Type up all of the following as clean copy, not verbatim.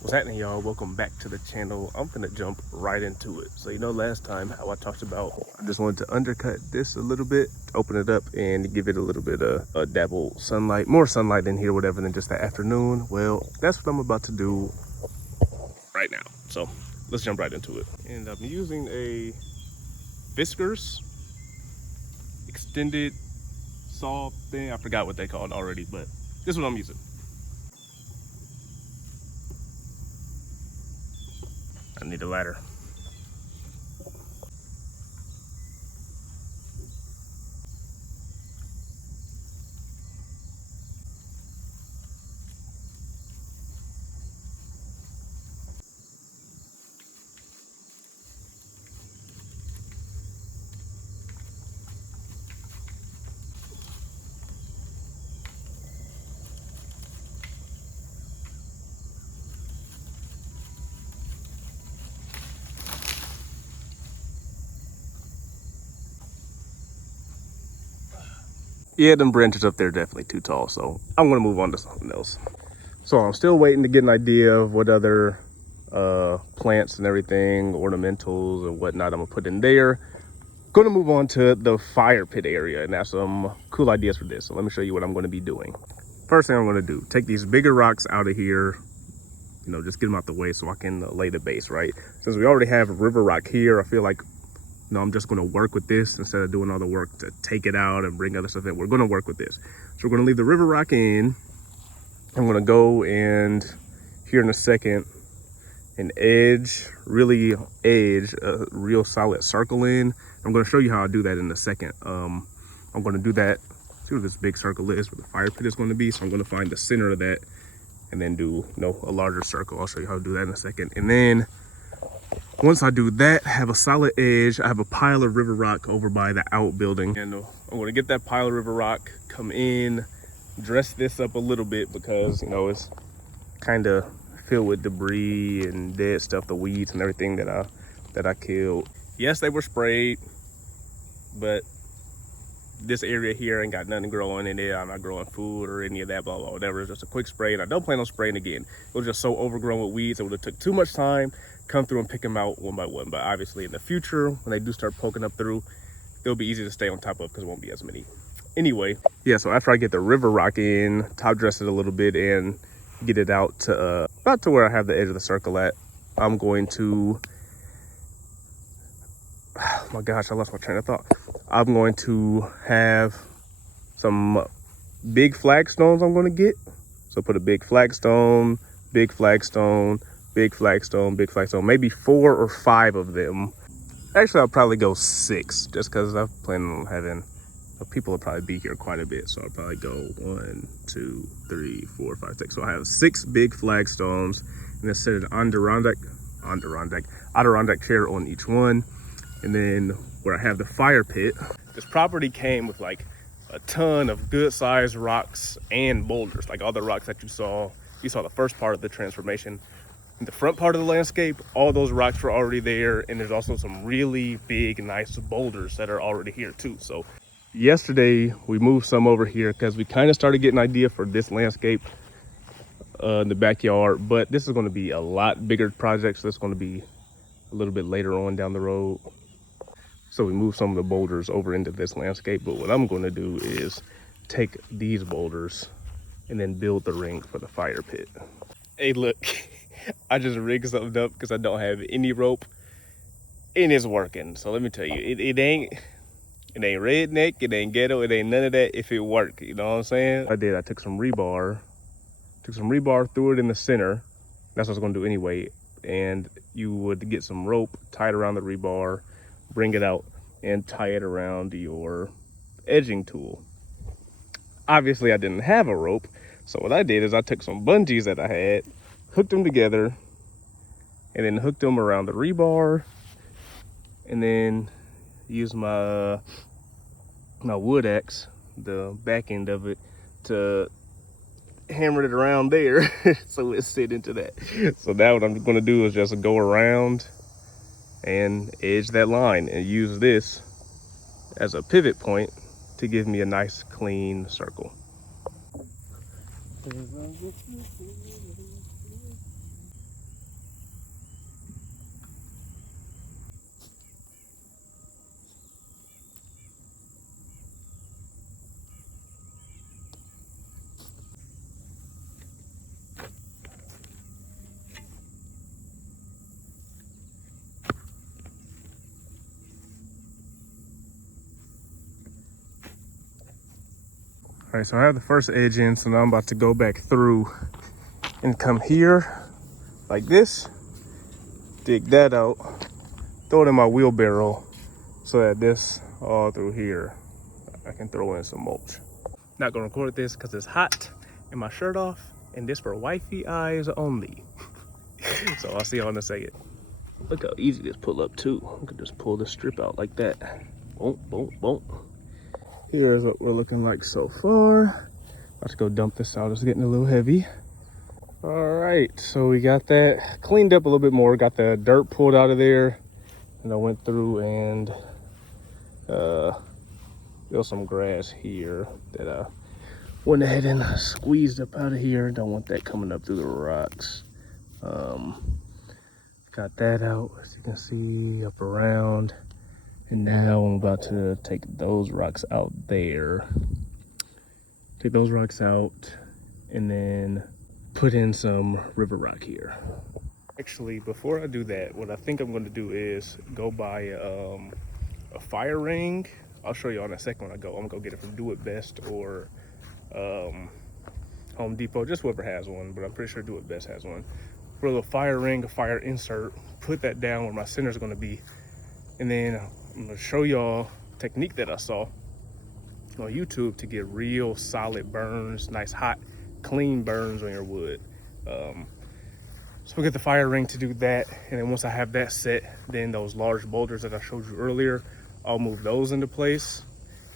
What's happening, y'all? Welcome back to the channel. I'm gonna jump right into it. So last time how I talked about I just wanted to undercut this a little bit, open it up and give it a little bit of a dabble sunlight, more sunlight in here, whatever, than just the afternoon. Well, that's what I'm about to do right now. So let's jump right into it. And I'm using a Fiskars extended saw thing. I forgot what they called already, but this is what I'm using. I need a ladder. Yeah, them branches up there definitely too tall, so I'm gonna move on to something else. So I'm still waiting to get an idea of what other plants and everything, ornamentals and whatnot I'm gonna put in there. Gonna move on to the fire pit area and have some cool ideas for this. So let me show you what I'm gonna be doing. First thing I'm gonna do, take these bigger rocks out of here, just get them out the way so I can lay the base, right? Since we already have a river rock here, I feel like I'm just gonna work with this instead of doing all the work to take it out and bring other stuff in. We're gonna work with this. So we're gonna leave the river rock in. I'm gonna go and here in a second and really edge a real solid circle in. I'm gonna show you how I do that in a second. I'm gonna do that, see what this big circle is, where the fire pit is gonna be. So I'm gonna find the center of that and then do a larger circle. I'll show you how to do that in a second. And then once I do that, have a solid edge, I have a pile of river rock over by the outbuilding. And I'm gonna get that pile of river rock, come in, dress this up a little bit because, it's kind of filled with debris and dead stuff, the weeds and everything that I killed. Yes, they were sprayed, but this area here ain't got nothing growing in it. I'm not growing food or any of that, blah, blah, whatever. It's just a quick spray, and I don't plan on spraying again. It was just so overgrown with weeds, it would have took too much time, come through and pick them out one by one. But obviously in the future, when they do start poking up through, they'll be easy to stay on top of because it won't be as many. Anyway, yeah, so after I get the river rock in, top dress it a little bit and get it out to about to where I have the edge of the circle at, I'm going to, oh my gosh, I lost my train of thought. I'm going to have some big flagstones I'm going to get. So put a big flagstone, big flagstone, big flagstone, big flagstone, maybe 4 or 5 of them. Actually, I'll probably go 6 just because I plan on having people will probably be here quite a bit. So I'll probably go 1, 2, 3, 4, 5, 6. So I have 6 big flagstones and then set an Adirondack chair on each one. And then where I have the fire pit, this property came with like a ton of good sized rocks and boulders, like all the rocks that you saw the first part of the transformation. In the front part of the landscape, all those rocks were already there, and there's also some really big, nice boulders that are already here too. So yesterday we moved some over here because we kind of started getting an idea for this landscape in the backyard, but this is going to be a lot bigger project, so it's going to be a little bit later on down the road. So we moved some of the boulders over into this landscape, but what I'm going to do is take these boulders and then build the ring for the fire pit. Hey, look, I just rigged something up because I don't have any rope and it's working. So let me tell you, it ain't redneck, it ain't ghetto, it ain't none of that if it worked, you know what I'm saying? I took some rebar, threw it in the center. That's what I was gonna do anyway. And you would get some rope tied around the rebar, bring it out and tie it around your edging tool. Obviously I didn't have a rope, so what I did is I took some bungees that I had, hooked them together, and then hooked them around the rebar, and then used my wood axe, the back end of it, to hammer it around there so it sit into that. So now what I'm gonna do is just go around and edge that line and use this as a pivot point to give me a nice clean circle. right, so I have the first edge in, so now I'm about to go back through and come here like this, dig that out, throw it in my wheelbarrow so that this all through here, I can throw in some mulch. Not gonna record this because it's hot and my shirt off, and this for wifey eyes only. So I'll see y'all in a second. Look how easy this pull up too. I could just pull the strip out like that. Boom, boom, boom. Here's what we're looking like so far. About to go dump this out. It's getting a little heavy. All right, so we got that cleaned up a little bit more. Got the dirt pulled out of there, and I went through and built some grass here that I went ahead and squeezed up out of here. Don't want that coming up through the rocks. Got that out, as you can see, up around. And now I'm about to take those rocks out there. Take those rocks out and then put in some river rock here. Actually, before I do that, what I think I'm gonna do is go buy a fire ring. I'll show you in a second when I go. I'm gonna go get it from Do It Best or Home Depot, just whoever has one, but I'm pretty sure Do It Best has one. For a little fire ring, a fire insert, put that down where my center's gonna be. And then I'm gonna show y'all a technique that I saw on YouTube to get real solid burns, nice hot, clean burns on your wood. So we'll get the fire ring to do that. And then once I have that set, then those large boulders that I showed you earlier, I'll move those into place.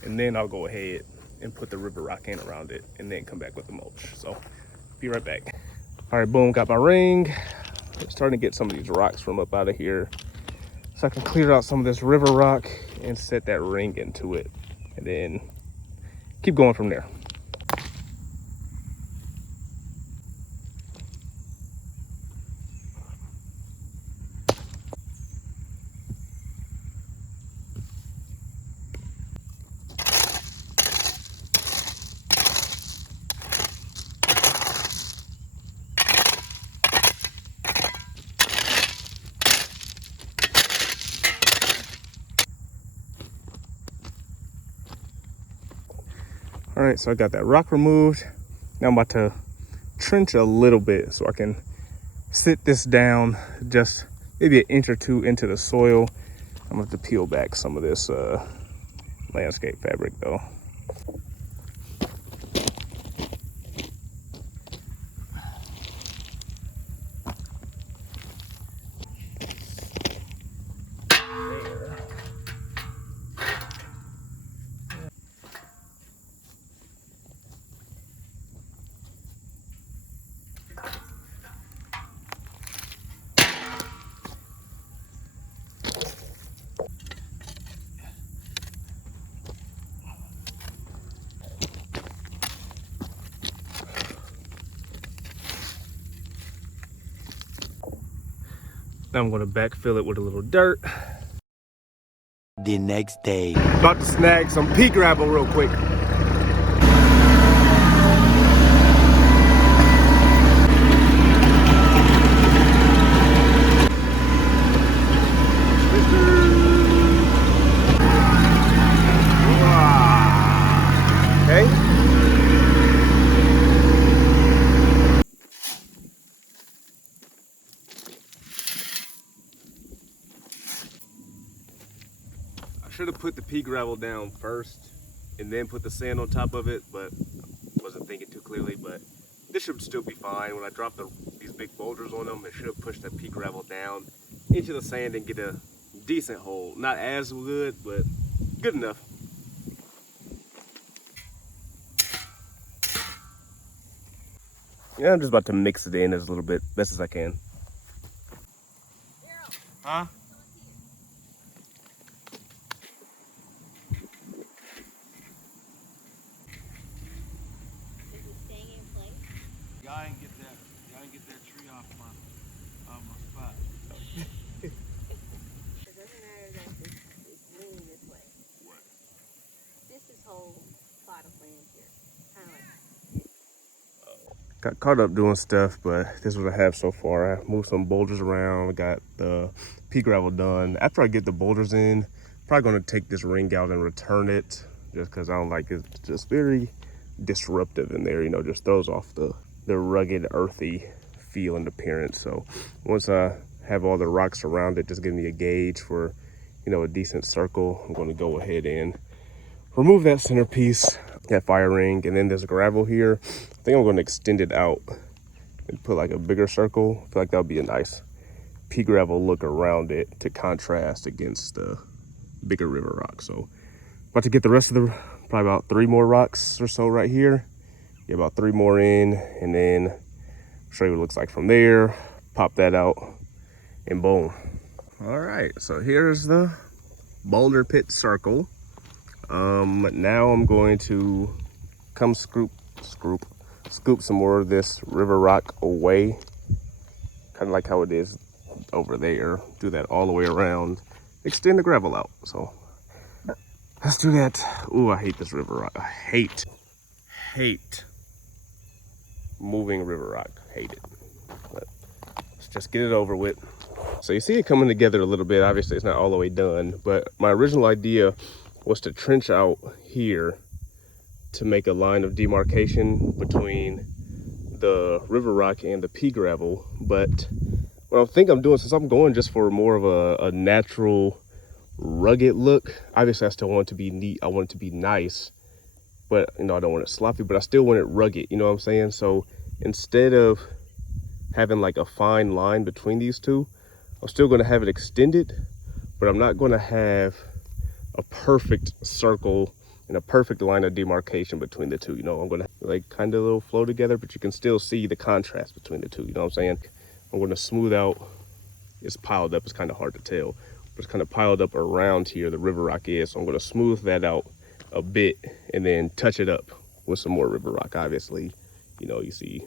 And then I'll go ahead and put the river rock in around it and then come back with the mulch. So be right back. All right, boom, got my ring. I'm starting to get some of these rocks from up out of here, so I can clear out some of this river rock and set that ring into it, and then keep going from there. All right, so I got that rock removed. Now I'm about to trench a little bit so I can sit this down just maybe an inch or two into the soil. I'm gonna have to peel back some of this landscape fabric though. Now I'm gonna backfill it with a little dirt. The next day. About to snag some pea gravel real quick. Okay. I should have put the pea gravel down first and then put the sand on top of it, but wasn't thinking too clearly. But this should still be fine. When I drop these big boulders on them, it should have pushed that pea gravel down into the sand and get a decent hole. Not as good, but good enough. Yeah, I'm just about to mix it in as a little bit, best as I can. Huh? Y'all ain't get that tree off my spot. It doesn't matter that it's leaning this way. What? This is whole plot of land here. Kind of like Got caught up doing stuff, but this is what I have so far. I moved some boulders around, got the pea gravel done. After I get the boulders in, probably gonna take this ring out and return it, just because I don't like it. It's just very disruptive in there, you know, just throws off the rugged, earthy feel and appearance. So once I have all the rocks around it, just give me a gauge for, you know, a decent circle, I'm going to go ahead and remove that centerpiece, that fire ring, and then this gravel here, I think I'm going to extend it out and put like a bigger circle. I feel like that would be a nice pea gravel look around it to contrast against the bigger river rock. So about to get the rest of the, probably about 3 more rocks or so right here. Get about 3 more in, and then I'll show you what it looks like from there. Pop that out, and boom. All right, so here's the boulder pit circle. Now I'm going to come scoop some more of this river rock away, kind of like how it is over there. Do that all the way around, extend the gravel out. So let's do that. Ooh, I hate this river rock. I hate moving river rock. Hate it. But let's just get it over with. So you see it coming together a little bit. Obviously it's not all the way done, but my original idea was to trench out here to make a line of demarcation between the river rock and the pea gravel. But what I think I'm doing, since I'm going just for more of a natural rugged look, obviously I still want it to be neat, I want it to be nice, but you know, I don't want it sloppy, but I still want it rugged, you know what I'm saying? So instead of having like a fine line between these two, I'm still going to have it extended, but I'm not going to have a perfect circle and a perfect line of demarcation between the two. You know, I'm going to like kind of a little flow together, but you can still see the contrast between the two. You know what I'm saying? I'm going to smooth out. It's piled up. It's kind of hard to tell, but it's kind of piled up around here. The river rock is. So I'm going to smooth that out a bit and then touch it up with some more river rock. Obviously, you know, you see,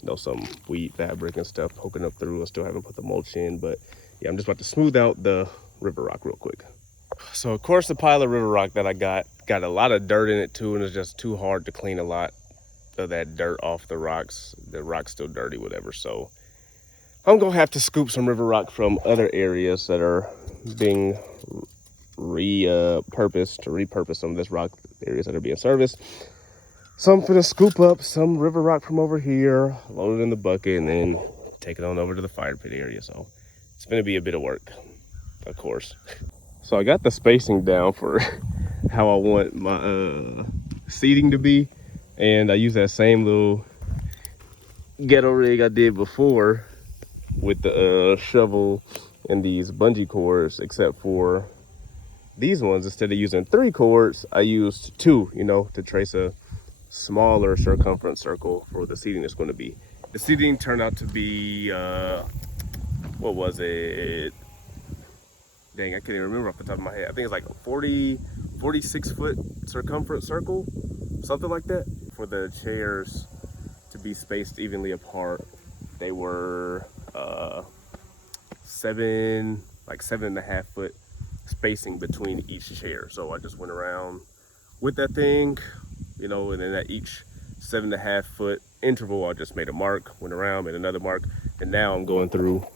you know, some weed fabric and stuff poking up through. I still haven't put the mulch in, but yeah, I'm just about to smooth out the river rock real quick. So of course the pile of river rock that I got a lot of dirt in it too, and it's just too hard to clean a lot of that dirt off the rocks. The rock's still dirty, whatever. So I'm gonna have to scoop some river rock from other areas that are being repurpose some of this rock areas that are being serviced. So I'm gonna scoop up some river rock from over here, load it in the bucket, and then take it on over to the fire pit area. So it's gonna be a bit of work, of course. So I got the spacing down for how I want my seating to be, and I use that same little ghetto rig I did before with the shovel and these bungee cords, except for these ones, instead of using 3 cords, I used 2, you know, to trace a smaller circumference circle for the seating that's going to be. The seating turned out to be, what was it? Dang, I can't even remember off the top of my head. I think it's like a 46 foot circumference circle, something like that. For the chairs to be spaced evenly apart, they were 7.5 foot spacing between each chair. So I just went around with that thing, you know, and then at each 7.5 foot interval, I just made a mark, went around, made another mark, and now I'm going through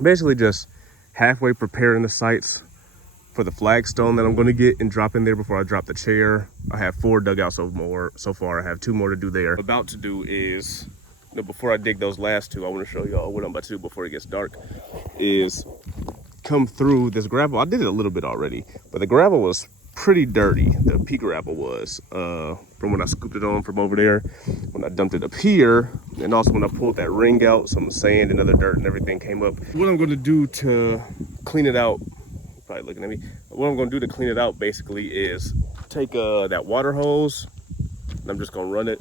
basically just halfway preparing the sites for the flagstone that I'm going to get and drop in there before I drop the chair. I have 4 dugouts so far. I have 2 more to do there. What I'm about to do is, you know, before I dig those last 2, I want to show y'all what I'm about to do before it gets dark, is come through this gravel. I did it a little bit already, but the gravel was pretty dirty. The pea gravel was, from when I scooped it on from over there, when I dumped it up here, and also when I pulled that ring out, some sand and other dirt and everything came up. What I'm going to do to clean it out, probably looking at me, what I'm going to do to clean it out basically is take that water hose, and I'm just going to run it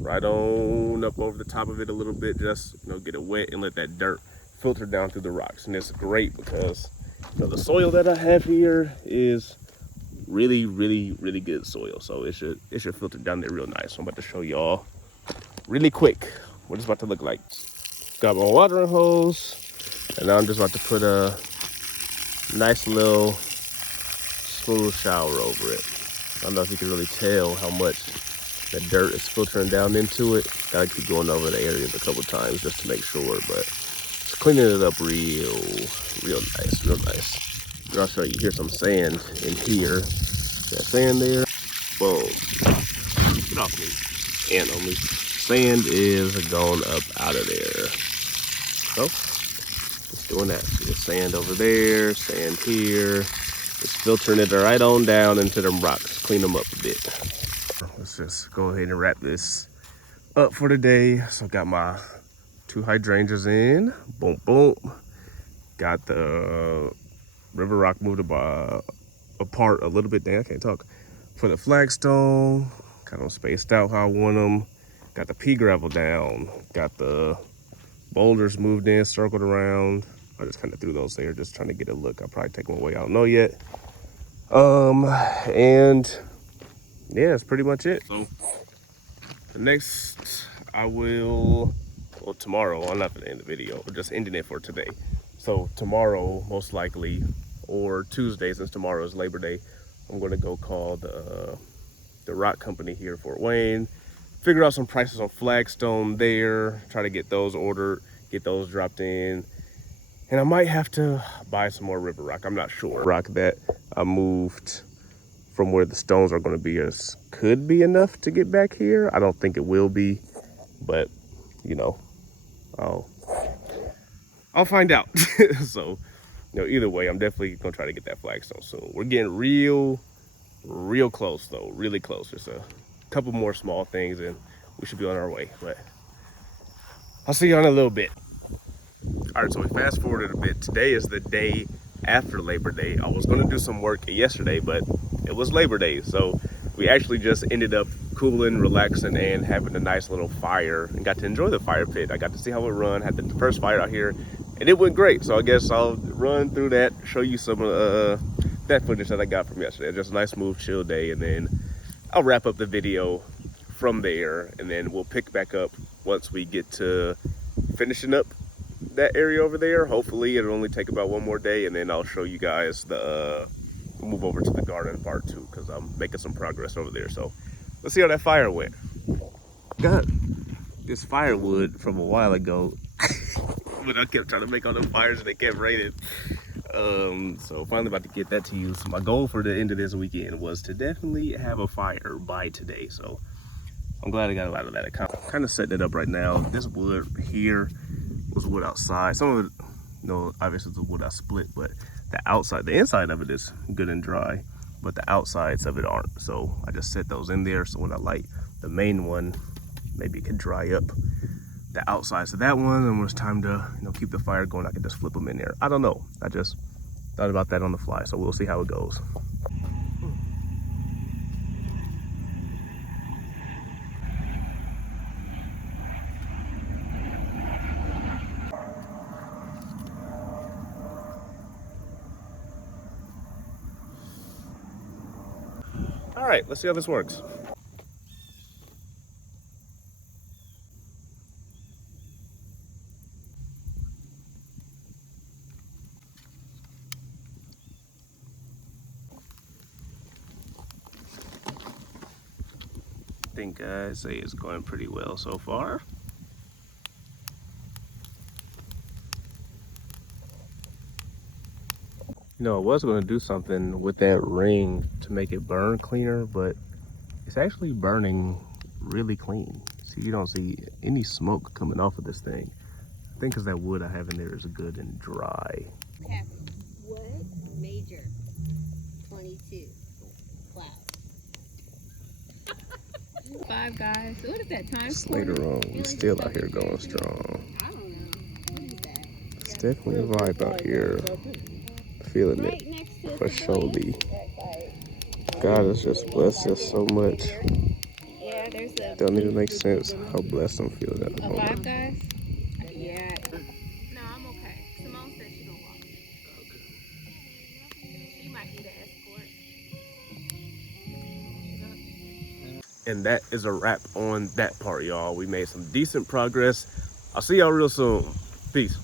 right on up over the top of it a little bit, just, you know, get it wet and let that dirt filter down through the rocks. And it's great because, you know, the soil that I have here is really good soil, so it should filter down there real nice. So I'm about to show y'all really quick what it's about to look like. Got my watering hose, and now I'm just about to put a nice little smooth shower over it. I don't know if you can really tell how much the dirt is filtering down into it. Gotta keep going over the areas a couple times just to make sure, but just cleaning it up real nice. I'll show you. Here's some sand in here. That sand there. Boom. Get off me. And only sand is going up out of there. So, just doing that. See the sand over there, sand here. Just filtering it right on down into them rocks. Clean them up a bit. Let's just go ahead and wrap this up for the day. So got my 2 hydrangeas in. Boom, boom. Got the river rock moved apart a little bit. Dang, I can't talk. For the flagstone, kind of spaced out how I want them. Got the pea gravel down. Got the boulders moved in, circled around. I just kind of threw those there, just trying to get a look. I'll probably take them away. I don't know yet. And yeah, that's pretty much it. So the next I will, well, tomorrow, I'm not gonna end the video, but just ending it for today. So tomorrow, most likely, or Tuesday, since tomorrow is Labor Day, I'm gonna go call the rock company here in Fort Wayne, figure out some prices on flagstone there, try to get those ordered, get those dropped in. And I might have to buy some more river rock, I'm not sure. Rock that I moved from where the stones are gonna be could be enough to get back here. I don't think it will be, but you know, I'll find out. So, you know, either way, I'm definitely gonna try to get that flagstone soon. We're getting real close though, really close. Just a couple more small things and we should be on our way, but I'll see you in a little bit. All right, so we fast forwarded a bit. Today is the day after Labor Day. I was gonna do some work yesterday, but it was Labor Day. So we actually just ended up cooling, relaxing, and having a nice little fire and got to enjoy the fire pit. I got to see how it run, had the first fire out here and it went great. So I guess I'll run through that, show you some that footage that I got from yesterday. Just a nice, smooth, chill day, and then I'll wrap up the video from there, and then we'll pick back up once we get to finishing up that area over there. Hopefully it'll only take about one more day, and then I'll show you guys the move over to the garden part 2, because I'm making some progress over there. So let's see how that fire went. Got this firewood from a while ago, but I kept trying to make all the fires and they kept raining. So finally about to get that to use. My goal for the end of this weekend was to definitely have a fire by today. So I'm glad I got a lot of that. I'm kind of setting it up right now. This wood here was wood outside. Some of it, you know, obviously the wood I split, but the outside, the inside of it is good and dry, but the outsides of it aren't. So I just set those in there, so when I light the main one, maybe it can dry up the outsides of that one, and when it's time to, you know, keep the fire going, I can just flip them in there. I don't know. I just thought about that on the fly, so we'll see how it goes. All right, let's see how this works. I think I'd say it's going pretty well so far. You know, I was going to do something with that ring to make it burn cleaner, but it's actually burning really clean. See, you don't see any smoke coming off of this thing. I think because that wood I have in there is good and dry. What? Major. 22. Cloud. 5 guys. What is that time? It's later on. We're still out here going strong. I don't know. What is that? It's definitely a vibe out here. Feeling Right it next to for the surely. God has just blessed us so much. Yeah, there's a Don't even make sense how blessed I'm feeling at the moment. 5 guys. Yeah. No, I'm okay. Simone said she don't walk. She might need an escort. And that is a wrap on that part, y'all. We made some decent progress. I'll see y'all real soon. Peace.